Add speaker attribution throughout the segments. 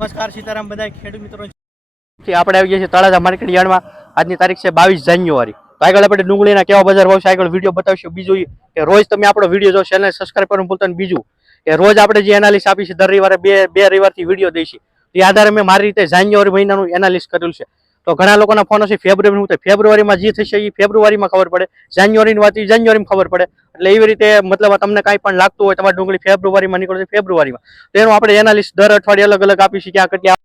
Speaker 1: નમસ્કાર સીતારામ બધા ખેડૂત મિત્રો. આપણે આવી ગયા છીએ તળાજા માર્કેટ યાર્ડમાં. આજની તારીખ છે બાવીસ જાન્યુઆરી. તો આગળ આપણે ડુંગળીના કેવા બજાર ભાવ છે આગળ વીડિયો બતાવશું. બીજું કે રોજ તમે આપણો વીડિયો જો ચેનલ સબસ્ક્રાઈબ કરવાનું ભૂલતા બીજું કે રોજ આપણે જે એનાલિસ આપી દર રવિવારે બે બે રવિવારથી વીડિયો દઈશું. એ આધારે મેં મારી રીતે જાન્યુઆરી મહિનાનું એનાલિસ કરેલું છે. તો ઘણા લોકોના ફોન હશે ફેબ્રુઆરીનું તો ફેબ્રુઆરીમાં જે થશે એ ફેબ્રુઆરીમાં ખબર પડે. જાન્યુઆરીની વાત એ જાન્યુઆરીમાં ખબર પડે. એટલે એવી રીતે મતલબ તમને કાંઈ પણ લાગતું હોય, તમારી ડુંગળી ફેબ્રુઆરીમાં નીકળશે ફેબ્રુઆરીમાં. તો એનું આપણે એનાલિસ્ટ દર અઠવાડિયે અલગ અલગ આપીશું કે આ કેટલી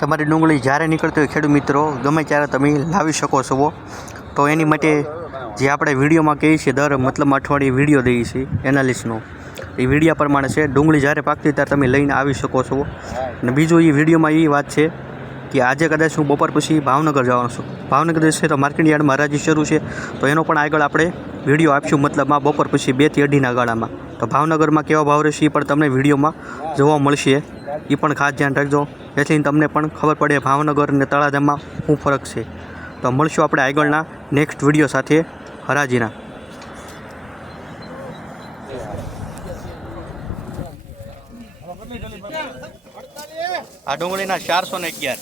Speaker 1: તમારી ડુંગળી જ્યારે નીકળતી હોય ખેડૂત મિત્રો, ગમે ત્યારે તમે લાવી શકો છો. તો એની માટે જે આપણે વિડીયોમાં કહીએ છીએ, દર મતલબ અઠવાડિયે વીડિયો દઈએ છીએ એનાલિસ્ટનો એ વિડીયા પ્રમાણે છે, ડુંગળી જ્યારે પાકતી ત્યારે તમે લઈને આવી શકો છો. અને બીજું એ વિડીયોમાં એ વાત છે કે આજે કદાચ હું બપોર પછી ભાવનગર જવાનો છું. ભાવનગર છે તો માર્કેટ યાર્ડમાં હરાજી શરૂ છે. તો એનો પણ આગળ આપણે વીડિયો આપશું મતલબમાં બપોર પછી બેથી અઢીના ગાળામાં. તો ભાવનગરમાં કેવા ભાવ રહેશે એ પણ તમને વિડીયોમાં જોવા મળશે. એ પણ ખાસ ધ્યાન રાખજો. જેથી તમને પણ ખબર પડે ભાવનગર અને તળાજામાં શું ફરક છે. તો મળશું આપણે આગળના નેક્સ્ટ વીડિયો સાથે હરાજીના. આ ડુંગળીના ચારસો ને અગિયાર.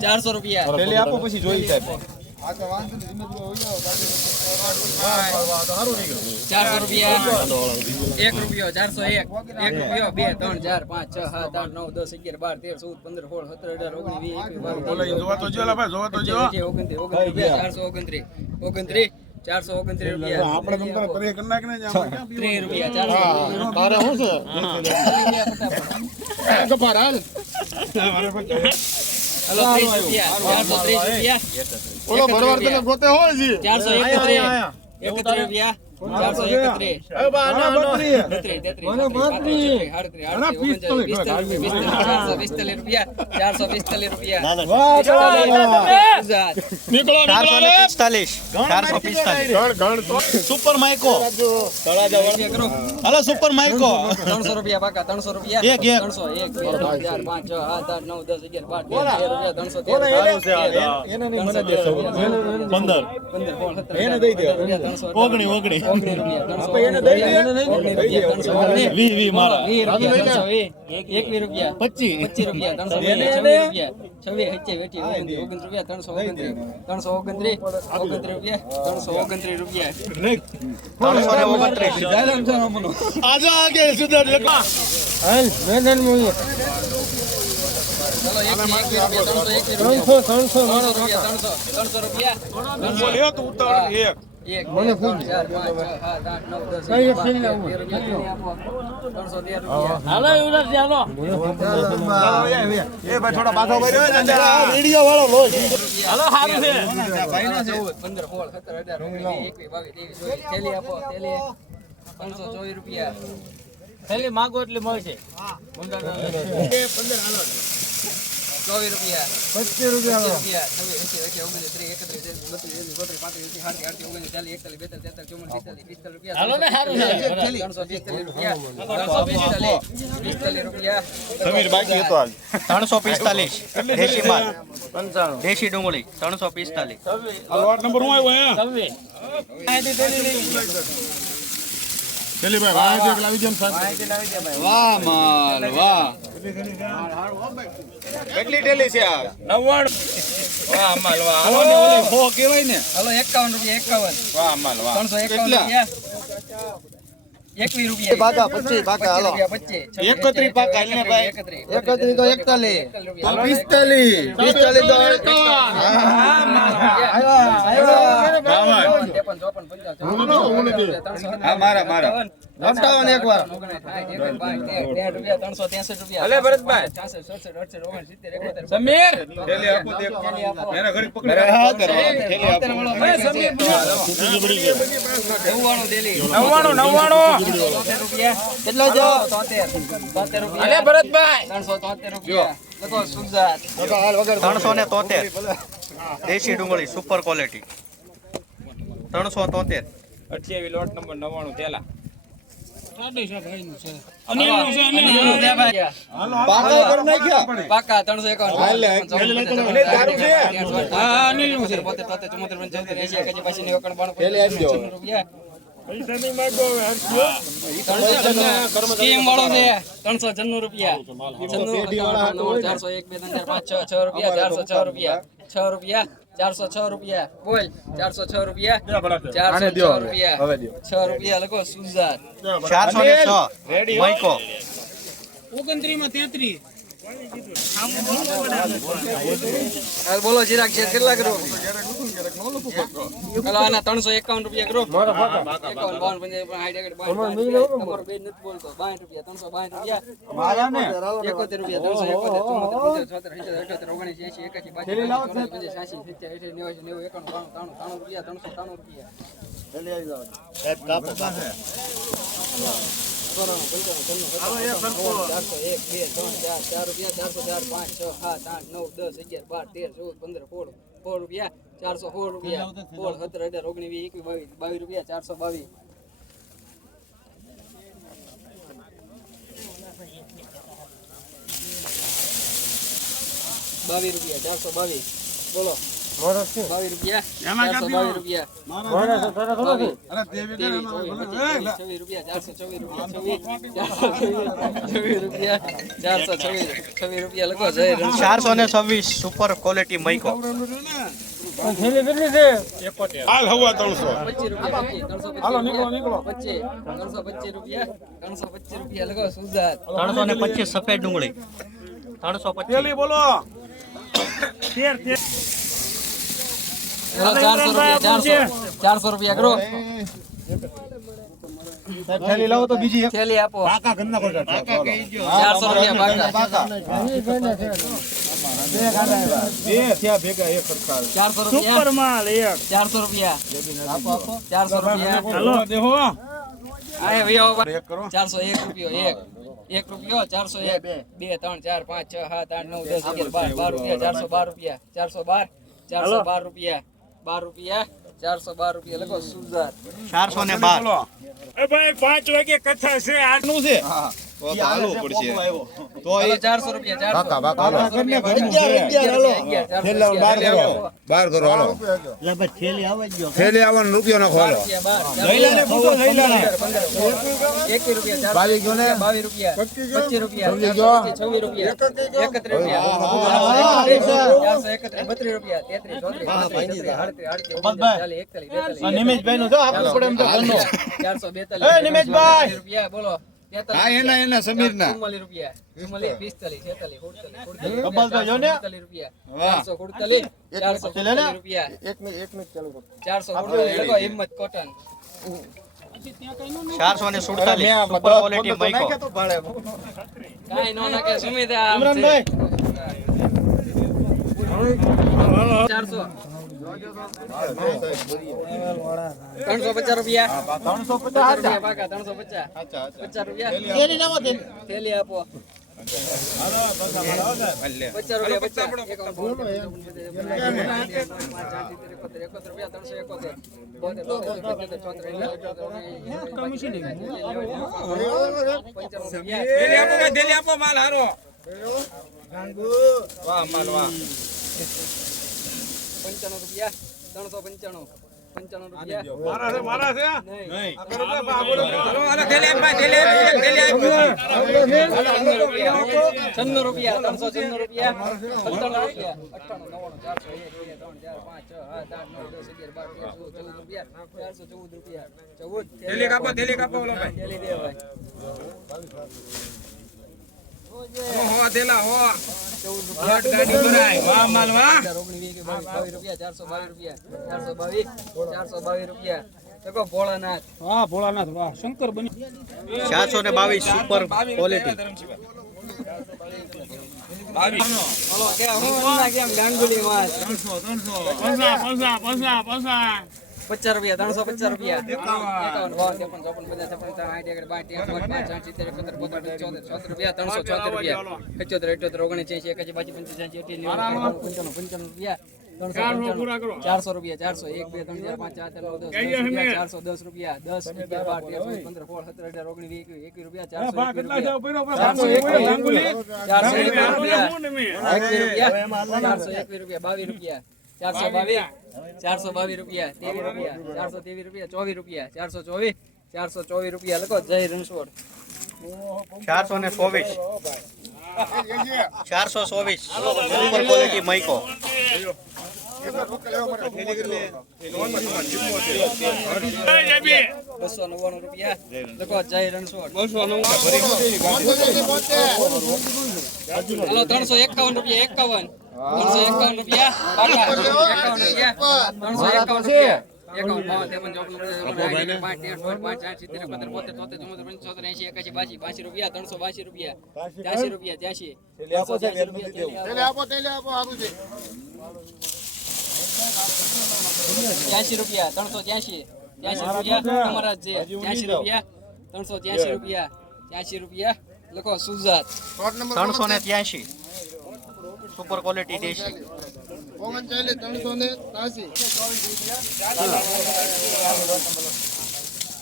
Speaker 2: ચારસો રૂપિયા ચારસો રૂપિયા એક રૂપિયો ચારસો એક એક રૂપિયો બે ત્રણ ચાર પાંચ છ સાત આઠ નવ દસ અગિયાર બાર તેર ચૌદ પંદર સોળ સત્તર અઢાર ઓગણીસ વીસ ઓગણત્રીસ ઓગણત્રીસ ઓગણત્રીસ ચારસો ઓગણત્રીસ રૂપિયા. ત્રીસ રૂપિયા ચારસો હલો. ત્રીસ રૂપિયા ચારસો ત્રીસ રૂપિયા. ચારસો એકત્રીસ એકત્રીસ રૂપિયા. એકત્રીસ તેત્રીસ, તેત્રીસ, પાંત્રીસ, આડત્રીસ, આડત્રીસ, ઓગણચાલીસ, પિસ્તાલીસ, ચારસો રૂપિયા પિસ્તાલીસ
Speaker 1: ચારસો પિસ્તાલીસ
Speaker 3: સુપર માઇકો. હલો સુપર માઇકો.
Speaker 2: ત્રણસો રૂપિયા પાકા ત્રણસો રૂપિયા.
Speaker 3: એક, એક.
Speaker 2: ત્રણસો એક બે ત્રણ ચાર પાંચ છ સાત આઠ નવ દસ અગિયાર બાર તેર તેર રૂપિયા ત્રણસો તેર.
Speaker 3: પંદર.
Speaker 2: પંદર.
Speaker 3: ઓગણી ઓગણી.
Speaker 2: ત્રણસો ત્રણસો ત્રણસો રૂપિયા ત્રણસો રૂપિયા. રૂપિયા
Speaker 1: ને
Speaker 2: છ થેલી આપો થેલી ત્રણસો ચોવીસ રૂપિયા.
Speaker 4: થેલી માંગો એટલે મળશે હાલો.
Speaker 2: પિસ્તાલીસ રૂપિયા. પચીસ રૂપિયા
Speaker 3: સમીર બાકી હતો આજ
Speaker 1: ત્રણસો પિસ્તાલીસ. દેશી માલ. દેશી ડુંગળી ત્રણસો પિસ્તાલીસ.
Speaker 3: નંબર હું આવ્યો પેલી ભાઈ વાહ એક લાવી દે સાહેબ
Speaker 2: વાહ માલ વાહ.
Speaker 3: કેટલી ટેલી છે આ?
Speaker 2: વાહ માલ વાહ.
Speaker 3: હાલો ને ઓલી ફો કેવાય ને.
Speaker 2: હલો એકાવન રૂપિયા એકાવન.
Speaker 3: વાહ માલ વાહ.
Speaker 2: ત્રણસો એકાવન રૂપિયા. એકવીસ રૂપિયા.
Speaker 5: પાકા, પચીસ પાકા, હાલો.
Speaker 2: પચીસ.
Speaker 3: એકત્રીસ
Speaker 2: ચોપન, નવ્વાણું નવ્વાણું કેટલો જો તોતેર તોતેર રૂપિયા. ભરતભાઈ. તોતેર રૂપિયા.
Speaker 1: ત્રણસો ને તોતેર. દેશી ડુંગળી સુપર ક્વોલિટી ત્રણસો તોતેર.
Speaker 4: અઠ્યાવી લોટ નંબર નવ્વાણું તેલા
Speaker 5: પાકા કરી નાખ્યા
Speaker 2: પાકા ત્રણસો છન્નું રૂપિયા. છન્નું ચારસો એક બે ત્રણ ચાર પાંચ છ છ રૂપિયા ચારસો છ રૂપિયા. છ રૂપિયા. ચારસો છ રૂપિયા. બોલ ચારસો છ રૂપિયા. ચારસો છ રૂપિયા. છ રૂપિયા લખો સુઝાર
Speaker 1: ચારસો છ. મૈકો
Speaker 2: હાલ બોલો જીરાક છે કેટલા કરો હેલો આના ત્રણસો એકાવન રૂપિયા કરો એકાવન બાવન પંચાવન બેન નથી બોલતો બાવન રૂપિયા ત્રણસો બાવન રૂપિયા એકોતેર રૂપિયા ત્રણસો એકોતેર ચુમ્મોતેર પંચોતેર સિત્તેર અઠ્યોતેર ઓગણીસ એસી એકાસી બાસી સાસી સિત્તેર એંસી નેવું નેવું એકાણું બાણું ત્રાણું ત્રાણું રૂપિયા ત્રણસો ત્રાણું રૂપિયા એક ઓગણીસ એકવીસ બાવીસ રૂપિયા ચારસો બાવીસ બાવીસ રૂપિયા ચારસો બાવીસ. બોલો. ચારસો રૂપિયા. પચીસ, છવ્વીસ રૂપિયા ચારસો છવ્વીસ છવ્વીસ રૂપિયા લખો જય
Speaker 1: છવ્વીસ સુપર ક્વોલિટી મૈકો
Speaker 3: હાલ હવા ત્રણસો.
Speaker 2: પચીસ રૂપિયા પચીસ, ત્રણસો પચીસ રૂપિયા. ત્રણસો પચીસ રૂપિયા ત્રણસો પચીસ રૂપિયા લખો સુજાત
Speaker 1: ત્રણસો ને પચીસ સફેદ ડુંગળી. ત્રણસો પચીસ.
Speaker 3: બોલો.
Speaker 2: બોલો ચારસો રૂપિયા ચારસો ચારસો રૂપિયા કરો
Speaker 5: થેલી લાવો તો બીજી એક
Speaker 2: થેલી આપો
Speaker 3: કાકા ઘરના ખોટા
Speaker 2: ચારસો રૂપિયા પાકા
Speaker 3: બે થયા ભેગા એક સરખા
Speaker 2: ચારસો રૂપિયા ચારસો રૂપિયા ચારસો રૂપિયા
Speaker 3: દેહો
Speaker 2: આય ભૈયા બાબા.
Speaker 3: એક કરો
Speaker 2: ચારસો એક રૂપિયો એક એક રૂપિયો ચારસો એક બે ત્રણ ચાર પાંચ છ સાત આઠ નવ દસ અગિયાર બાર બાર રૂપિયા ચારસો બાર રૂપિયા ચારસો બાર ચારસો બાર રૂપિયા બાર રૂપિયા ચારસો બાર રૂપિયા લખો સુરદાર
Speaker 1: ચારસો ને બાર.
Speaker 3: ભાઈ પાંચ વાગે કથા છે આટલું છે?
Speaker 5: તો તો હાલવું પડશે. તો
Speaker 2: હાલો ચારસો રૂપિયા
Speaker 5: અગિયાર અગિયાર હાલો.
Speaker 3: બાર કરો. બાર કરો હાલો. થેલી આવવાનો રૂપિયો નાખો હાલો
Speaker 5: બાવીસ ગયો ને?
Speaker 2: બાવીસ રૂપિયા પચીસ રૂપિયા
Speaker 3: છવ્વીસ
Speaker 2: રૂપિયા એકત્રીસ રૂપિયા. એકત્રીસ બત્રીસ રૂપિયા તેત્રીસ ચોત્રીસ
Speaker 5: નિમેશભાઈ નું.
Speaker 2: ચારસો બેતાલીસ
Speaker 5: નિમેશભાઈ!
Speaker 2: રૂપિયા બોલો.
Speaker 5: હા એના એના સમીરના.
Speaker 2: ચુમ્માલીસ રૂપિયા. પિસ્તાલીસ, છેતાલીસ, સુડતાલીસ, સુડતાલીસ,
Speaker 5: કપાસભાઈ જો ને?
Speaker 2: સુડતાલીસ રૂપિયા. ચારસો સુડતાલીસ, ચારસો
Speaker 5: પછી લે ને.
Speaker 2: સુડતાલીસ રૂપિયા.
Speaker 5: એક મિનિટ એક મિનિટ ચાલુ
Speaker 2: ચારસો હિંમત કોટન.
Speaker 1: ચારસો ને સુડતાલીસ. સુપર ક્વોલિટી મૈકો
Speaker 2: કાંઈ નો નાખે સુમિતા ચારસો. ત્રણસો પચાસ રૂપિયા ત્રણસો પચાસ રૂપિયા પાકા ત્રણસો પચાસ પચાસ રૂપિયા થેલી આપો પચાસ રૂપિયા પચાસ ત્રણસો એકોતેર પંચાણું
Speaker 3: આપો માલ હારો વાહ માલ વાહ
Speaker 2: પંચાણું રૂપિયા ત્રણસો પંચાણું પંચાણું રૂપિયા. છન્નું ત્રણસો છન્નું રૂપિયા સત્તાણું રૂપિયા અઠ્ઠાણું નવ્વાણું ચારસો એક બે ત્રણ ચાર પાંચ છ સાત આઠ નવ દસ અગિયાર બાર તેર ચૌદ ચૌદ રૂપિયા ચારસો ચૌદ રૂપિયા ચૌદ.
Speaker 3: કાપો કાપો ભાઈ. હો. થેલા હો
Speaker 2: ચારસો
Speaker 1: ને બાવીસ સુપર ક્વોલિટી
Speaker 2: ત્રણસો ત્રણસો. પંચા પંચા પંચા માছ પચાસ રૂપિયા ત્રણસો પચાસ રૂપિયા એકાવન બાવન ત્રેપન ચોપન પચાસ છપ્પન સાઠ આઠ બાર તેર પાંચ પાંચ સાઠ સિત્તેર એકોતેર બોતેર પંચોતેર ચોતેર રૂપિયા ત્રણસો ચોતેર રૂપિયા અઠ્યોતેર અઠ્યોતર ઓગણસિત્તેર એકાસી બાસી પંચ્યાસી પંચાણું પંચાણું રૂપિયા ચારસો રૂપિયા ચારસો એક બે ત્રણ ચાર પાંચ ચાર ચાર નવ દસ ચારસો દસ રૂપિયા દસ અગિયાર બાર તેર ચૌદ પંદર સોળ સત્તર અઢાર ઓગણીસ વીસ એકવીસ રૂપિયા ચારસો રૂપિયા ચારસો એક રૂપિયા ચારસો એકવીસ રૂપિયા એકવીસ રૂપિયા ચારસો એકવીસ રૂપિયા બાવીસ રૂપિયા ચારસો બાવીસ ચારસો બાવીસ રૂપિયા તેવી રૂપિયા ચારસો તેવી રૂપિયા ચોવીસ રૂપિયા ચારસો ચોવીસ ચારસો ચોવીસ રૂપિયા લખો જય રણછોડ.
Speaker 1: ચારસો ને ચોવીસ. ચારસો ચોવીસ. સુપર ક્વોલિટી મૈકો
Speaker 2: બસો નવ્વાણું રૂપિયા લખો જય રણછોડ. હલો ત્રણસો એકાવન રૂપિયા એકાવન. ત્રણસો એકાવન રૂપિયા પાકા. એકાવન રૂપિયા ત્રણસો એકાવન રૂપિયા એકાવન, બાવન, ત્રેપન, ચોપન, પચાસ, પાંચ, તેર, સોળ, પાંચ, સાઠ, સિત્તેર, એકોતેર, બોતેર, તોતેર, ચુમ્મોતેર, પંચોતેર, એંશી, એકાશી, બાશી, બાશી રૂપિયા ત્રણસો બાશી રૂપિયા ત્યાંશી રૂપિયા ત્યાંશી ત્રણસો ત્યાંશી રૂપિયા થેલી આપો. ત્યાંશી રૂપિયા ત્રણસો ત્યાંશી ત્યાંશી રૂપિયા તમારા જ છે ત્યાંશી રૂપિયા ત્રણસો ત્યાંશી રૂપિયા ત્યાંશી રૂપિયા લખો સુજાત
Speaker 1: ત્રણસો ને ત્યાંશી સુપર ક્વોલિટી દેશી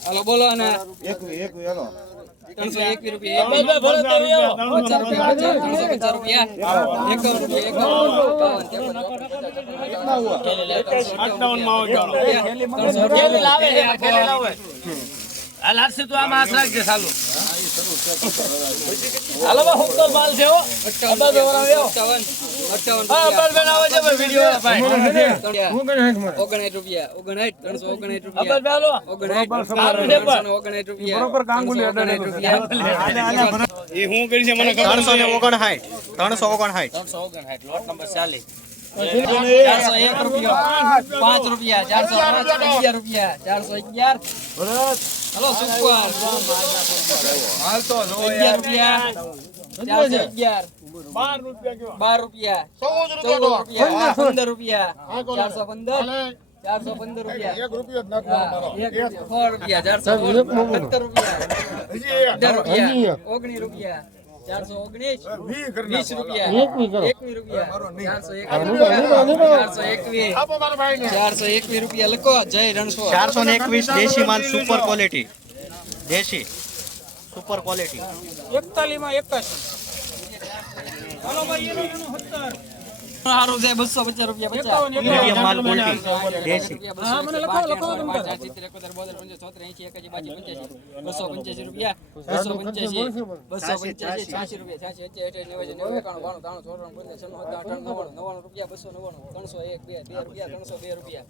Speaker 2: હલો બોલો અને ત્રણસો એકવીસ રૂપિયા. પચાસ રૂપિયા ત્રણસો પચાસ રૂપિયા. એકાવન રૂપિયા. એકાવન
Speaker 4: આ લાગશે તો આમાં આશ રાખજે ચાલુ. હાલો હુકતો માલ છે હો.
Speaker 2: અઠ્ઠાવન અઠ્ઠાવન અઠ્ઠાવન ત્રણસો ઓગણસાઠ ત્રણસો
Speaker 4: લોટ નંબર ચાલીસ.
Speaker 2: ચારસો એક રૂપિયા. પાંચ રૂપિયા ચારસો પાંચ અગિયાર. રૂપિયા ચારસો અગિયાર. હલો સુપર અગિયાર રૂપિયા ચારસો અગિયાર. બાર રૂપિયા ચૌદ રૂપિયા પંદર. રૂપિયા. ચારસો પંદર. ચારસો પંદર રૂપિયા. એક રૂપિયા ચારસો રૂપિયા. ચારસો ઓગણીસ. વીસ રૂપિયા. ચારસો લખો. જય રણછોડ.
Speaker 1: ચારસો ને એકવીસ દેશી માલ સુપર ક્વોલિટી દેશી સુપર ક્વોલિટી
Speaker 4: એકતાલીસમાં એકાશી
Speaker 2: સારું છે બસો પચાસ રૂપિયા પચાસ.
Speaker 1: માલ ક્વોલિટી દેશી
Speaker 2: બસો પંચ્યાસી રૂપિયા. બસો પંચ્યાસી. બસો પંચ્યાસી છ્યાસી. રૂપિયા છ્યાસી રૂપિયા બસો નવ્વાણું ત્રણસો એક બે બે રૂપિયા ત્રણસો બે રૂપિયા.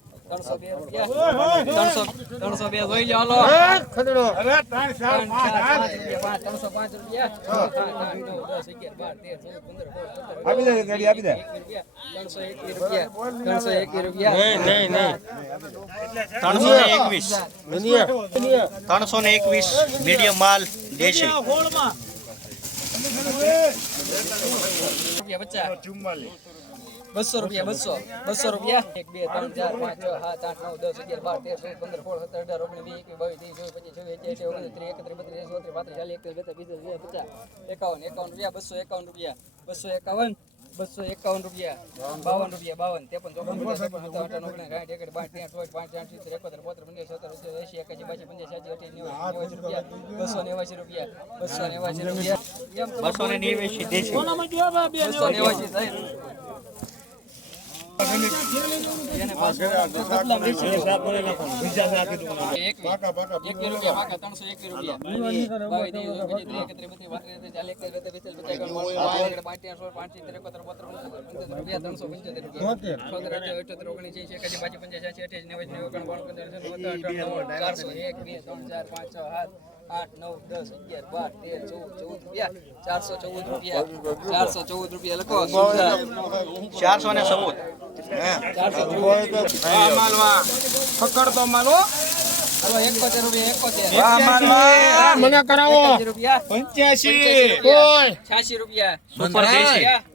Speaker 2: ત્રણસો એકવીસ રૂપિયા
Speaker 1: ને એકવીસ ત્રણસો ને એકવીસ મીડિયમ માલ દેશી.
Speaker 2: પચાસ બસો રૂપિયા બસો બસો રૂપિયા એક બે ત્રણ ચાર પાંચ આઠ નવ દસ અગિયાર બાર તેર પંદર સોળ સત્તર અઢાર ઓગણીસ વીસ એકવીસ બાવીસ પાંત્રીસ ચાલીસ એકત્રીસ બેત્રીસ પિસ્તાલીસ પચાસ એકાવન એકાવન રૂપિયા બસો એકાવન રૂપિયા બસો એકાવન બસો એકાવન રૂપિયા બાવન રૂપિયા બાવન ત્રેપન ચોપન સાઠ એકડ પાંચ ત્રણ ચોવીસ પાંચ ચાર સિત્તેર એકોતેર બોતેર પંદર સત્તર અઢાર એસી એકાસી બાસી પંચાસી સાચી નેવાસી રૂપિયા બસો નેવાસી રૂપિયા બસો નેવાસી રૂપિયા
Speaker 1: બસો
Speaker 2: બસો નેવાસી પાછું બાસી, ચારસો, એક, બે, ત્રણ, ચાર, પાંચ, છ, સાત, આઠ, નવ, દસ, અગિયાર, બાર, તેર, ચૌદ, ચૌદ રૂપિયા, ચારસો ચૌદ રૂપિયા, ચારસો ચૌદ રૂપિયા લખો.
Speaker 1: ચારસો ને ચૌદ.
Speaker 2: ચારસો ચૌદ.
Speaker 3: મને કરાવો.
Speaker 5: પંચ્યાસી.
Speaker 3: કોઈ
Speaker 2: છ્યાસી રૂપિયા.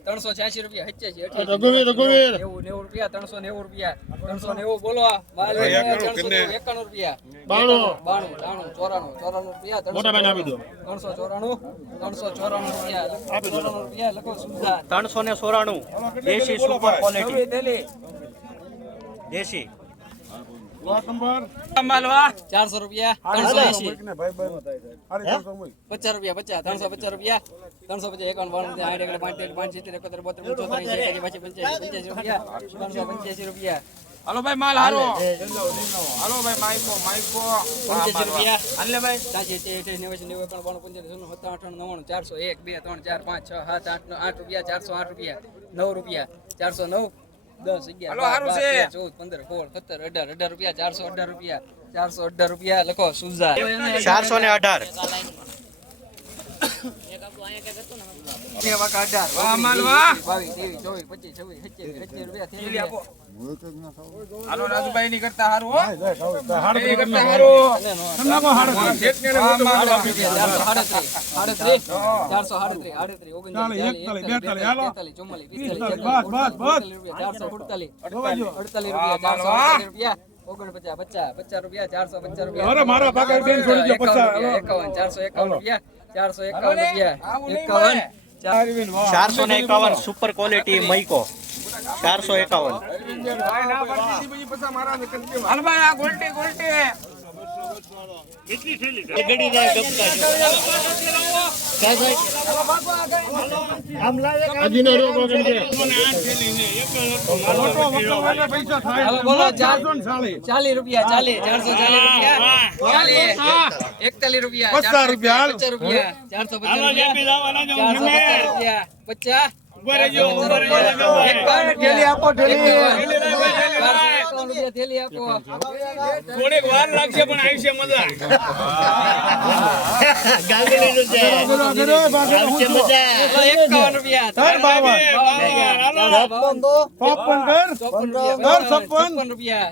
Speaker 2: ત્રણસો છ્યાસી રૂપિયા, સત્યાસી, અઠ્યાસી,
Speaker 3: રઘુવીર
Speaker 2: નેવું, નેવું રૂપિયા, ત્રણસો નેવું રૂપિયા, ત્રણસો નેવું, બોલો. બાર, ત્રણસો નેવું, એકાણું રૂપિયા.
Speaker 3: બાણું.
Speaker 2: બાણું, ત્રાણું, ચોરાણું, ચોરાણું રૂપિયા, ત્રણસો ચોરાણું, ત્રણસો ચોરાણું રૂપિયા, ચોરાણું રૂપિયા, લખો સુધા.
Speaker 1: ત્રણસો ને સોરાણું દેશી સુપર ક્વોલિટી દેશી.
Speaker 2: ચારસો રૂપિયા ત્રણસો એસી પચાસ રૂપિયા પચાસ ત્રણસો પચાસ રૂપિયા. ત્રણસો પચાસ એકાવન બાવન આઠ એકડ પાંચ તેર પાંચ સિત્તેર એકોતેર બોતેર પંચોતેર એંસી પંચ્યાસી પંચ્યાસી રૂપિયા. ત્રણસો પંચ્યાસી રૂપિયા.
Speaker 3: હાલો ભાઈ માલ હારો હાલો ભાઈ માઈકો માઈકો.
Speaker 2: પંચ્યાસી રૂપિયા.
Speaker 3: હાલે ભાઈ.
Speaker 2: સાચી એઠે નેવાસી નેવું એકાણું બાણું સત્તાવન અઠાણું નવ્વાણું ચારસો એક બે ત્રણ ચાર પાંચ છ સાત આઠ નવ આઠ રૂપિયા ચારસો આઠ રૂપિયા નવ રૂપિયા ચારસો નવ દસ અગિયાર ચૌદ પંદર સોળ સત્તર અઢાર અઢાર રૂપિયા ચારસો અઢાર રૂપિયા ચારસો અઢાર રૂપિયા લખો સુઝા.
Speaker 1: ચારસો ને અઢાર.
Speaker 3: કરતા હારું
Speaker 2: ચારસો ચારસો આડત્રીસ ઓગણચાલીસ ચુમ્માલીસ પિસ્તાલીસ ચારસો અડતાલીસ રૂપિયા ચારસો અડતાલીસ રૂપિયા ઓગણપચાસ પચાસ પચાસ રૂપિયા ચારસો પચાસ રૂપિયા મારા એકાવન ચારસો એકાવન રૂપિયા ચારસો એકાવન રૂપિયા એકાવન
Speaker 1: ચારસો ને એકાવન સુપર ક્વોલિટી મૈકો ચારસો એકાવન
Speaker 3: ગોલ્ટી ગોલ્ટી
Speaker 2: હાલો બોલો ચાલીસ રૂપિયા ચાલીસ ચારસો ચાલીસ રૂપિયા. ચાલીસ એકતાલીસ રૂપિયા પચાસ રૂપિયા ચારસો પચાસ રૂપિયા પચાસ. આપો આપો
Speaker 3: થોડીક વાર લાગશે પણ આવી છે મજા.
Speaker 2: એકાવન રૂપિયા. છપ્પન રૂપિયા. છપ્પન ચારસો ચારસો છપ્પન રૂપિયા.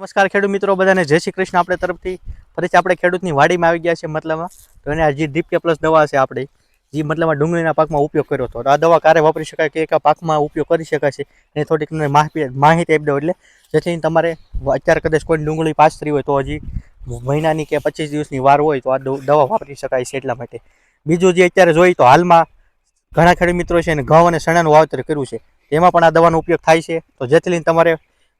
Speaker 1: નમસ્કાર ખેડૂત મિત્રો, બધાને જય શ્રી કૃષ્ણ. આપણે તરફથી ફરીથી આપણે ખેડૂતની વાડીમાં આવી ગયા છે મતલબમાં. તો એને જે જે ડીપકે પ્લસ દવા છે આપણી, જે મતલબમાં ડુંગળીના પાકમાં ઉપયોગ કર્યો હતો. તો આ દવા ક્યારે વાપરી શકાય, કે કયા પાકમાં ઉપયોગ કરી શકાય છે એ થોડીક તમને માહિતી આપી દો. એટલે જેથી તમારે અત્યારે કદાચ કોઈ ડુંગળી પાછરી હોય તો હજી મહિનાની કે પચીસ દિવસની વાર હોય તો આ દવા વાપરી શકાય છે એટલા માટે. બીજું જે અત્યારે જોઈએ તો હાલમાં ઘણા ખેડૂત મિત્રો છે એને ઘઉં અને ચણાનું વાવેતર કર્યું છે. તેમાં પણ આ દવાનો ઉપયોગ થાય છે. તો જેથી લઈને તમારે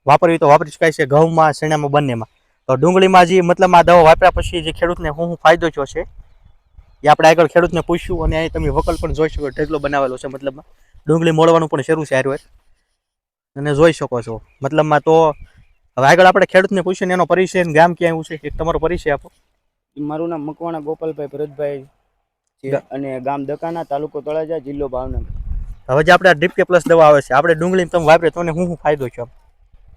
Speaker 1: વાપરવી તો વાપરી શકાય છે ઘઉંમાં શેણામાં બંનેમાં. તો ડુંગળીમાં જે મતલબ આ દવા વાપર્યા પછી જે ખેડૂતને શું શું ફાયદો થયો છે એ આપણે આગળ ખેડૂતને પૂછ્યું અને અહીં તમે વકલ પણ જોઈ શકો ઢગલો બનાવેલો છે મતલબમાં. ડુંગળી મોડવાનું પણ શરૂ છે હારું અને જોઈ શકો છો. મતલબમાં તો હવે આગળ આપણે ખેડૂતને પૂછ્યું ને એનો પરિચય ગામ ક્યાં આવ્યું છે એક તમારો પરિચય આપો.
Speaker 6: મારું નામ મકવાણા ગોપાલભાઈ ભરતભાઈ અને ગામ દકાના તાલુકો તળાજા જિલ્લો ભાવનગર.
Speaker 1: હવે જે આપણે ડ્રીપ કે પ્લસ દવા આવે છે આપણે ડુંગળી તમે વાપરીએ તો હું ફાયદો છે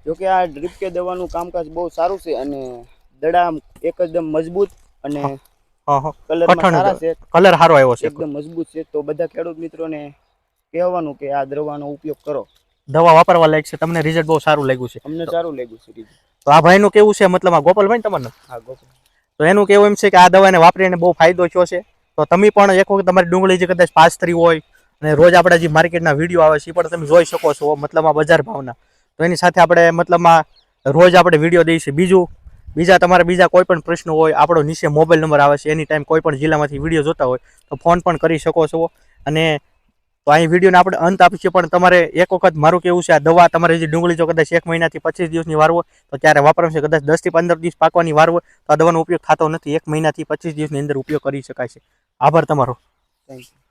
Speaker 6: જોકે આ ડ્રીપ કે દવાનું કામકાજ બહુ સારું છે અને દડા એકદમ મજબૂત અને
Speaker 1: હા. હા
Speaker 6: કલરમાં સારા છે.
Speaker 1: કલર સારો આવ્યો છે.
Speaker 6: એકદમ મજબૂત છે. તો બધા ખેડૂત મિત્રોને કહેવાનું કે આ દવાનો ઉપયોગ કરો.
Speaker 1: દવા વાપરવા લાયક છે. તમને રિઝલ્ટ બહુ સારું લાગ્યું છે.
Speaker 6: અમને સારું લાગ્યું છે
Speaker 1: તો આ ભાઈનું કેવું છે? મતલબ આ ગોપાલભાઈ તમને
Speaker 6: હા ગોપાલ.
Speaker 1: તો એનું કેવું એમ છે કે આ દવાને વાપરીને બહુ ફાયદો થયો છે. તો તમે પણ એક વખત તમારી ડુંગળી જે કદાચ પાછતરી હોય અને રોજ આપણા જે માર્કેટના વીડિયો આવે છે એ પણ તમે જોઈ શકો છો. મતલબ આ બજાર ભાવના. તો એની સાથે આપણે મતલબમાં રોજ આપણે વીડિયો દઈશું. બીજું, બીજા તમારે બીજા કોઈ પણ પ્રશ્ન હોય, આપણો નીચે મોબાઈલ નંબર આવે છે એની ટાઈમ કોઈ પણ જિલ્લામાંથી વીડિયો જોતા હોય, તો ફોન પણ કરી શકો છો. અને તો અહીં વિડીયોને આપણે અંત આપીશું, પણ તમારે એક વખત મારું કેવું છે, આ દવા તમારે જે ડુંગળી જો કદાચ એક મહિનાથી પચીસ દિવસની વાર હોય, તો ત્યારે વાપરવાનું છે, કદાચ દસથી પંદર દિવસ પાકવાની વાર હોય, તો આ દવાનો ઉપયોગ થતો નથી. એક મહિનાથી પચીસ દિવસની અંદર ઉપયોગ કરી શકાય છે. આભાર તમારો.
Speaker 6: Thank you